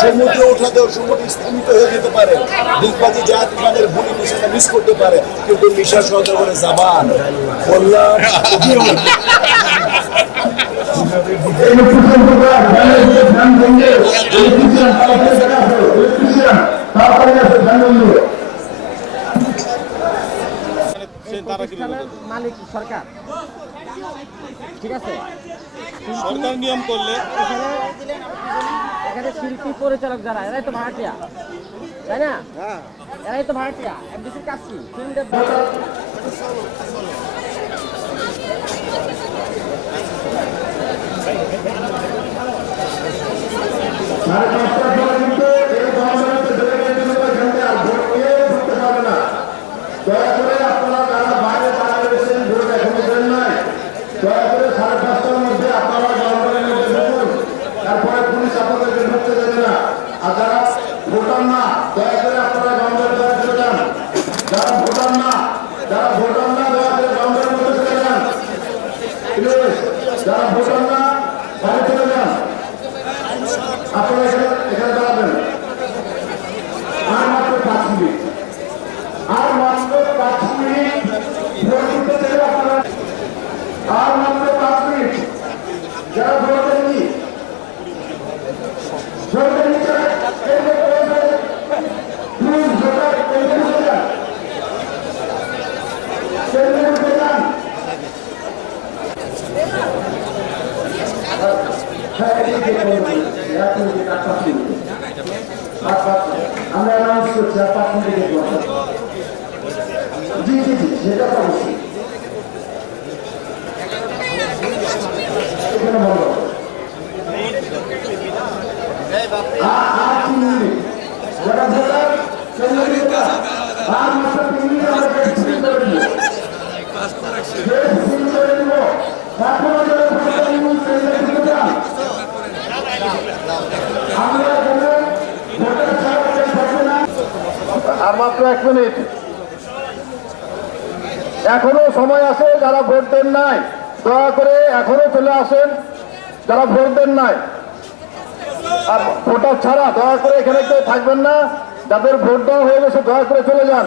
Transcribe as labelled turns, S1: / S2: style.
S1: সমুদ্র স্থিমিত উঠাতে সমুদ্র স্থানিত হয়ে যেতে পারে। দিকবাজি জাত ভুলি মিশাটা মিস করতে পারে। কিন্তু মিশা সহজে জাবান
S2: মালিক সরকার ঠিক আছে
S3: সরকার নিয়ম করলে
S2: এখানে শিল্পী পরিচালক যারা এরাই তো ভাড়াটিয়া। তাই না? এরাই তো ভাড়াটিয়া। এমডিসির কাজ কি
S4: করে আপনারা যারা বাইরে দাঁড়া রয়েছেন ভোট এখনও দেন নাই দয়া করে সাড়ে পাঁচটার মধ্যে আপনারা জনগণের মধ্যে ঢুকুন তারপরে পুলিশ আপনাদেরকে ঢুকতে দেবে না আর যারা ভোটার না দয়া করে আপনারা গঙ্গের দয়া চলে যান যারা ভোটার না যারা ভোটার না যারা ভোটার না বাড়ি চলে যান আপনারা এখানে এখানে দাঁড়াবেন আর মাত্র পাঁচ মিনিট আর মাত্র পাঁচ মিনিট ভোট দিতে চাইলে আপনারা আর মাত্র পাঁচ মিনিট যারা ভোট দেননি ভোট দেননি তারা কেন্দ্রে পৌঁছে প্লিজ ভোটার কেন্দ্রে ঢুকে যান কেন্দ্রে ঢুকে যান হ্যাঁ এদিকে বলুন এক পাঁচ আমরা অ্যানাউন্স করছি আর জি জি জি সেটা তো অবশ্যই এখানে বন্ধ আর আর তিন মিনিট যারা ভোটার কেন্দ্রে ঢুকে যান। আর মাত্র তিন মিনিট আমরা গেট সিল করে দিব গেট সিল করে দিব তারপরে যারা ভোটার কেন্দ্রে ঢুকে যান আমরা এখানে ভোটার ছাড়া কেউ থাকবে না আর মাত্র এক মিনিট। এখনও সময় আছে, যারা ভোট দেন নাই, দয়া করে এখনও চলে আসেন, যারা ভোট দেন নাই। আর ভোটার ছাড়া দয়া করে এখানে কেউ থাকবেন না, যাদের ভোট দেওয়া হয়ে গেছে, দয়া করে চলে যান।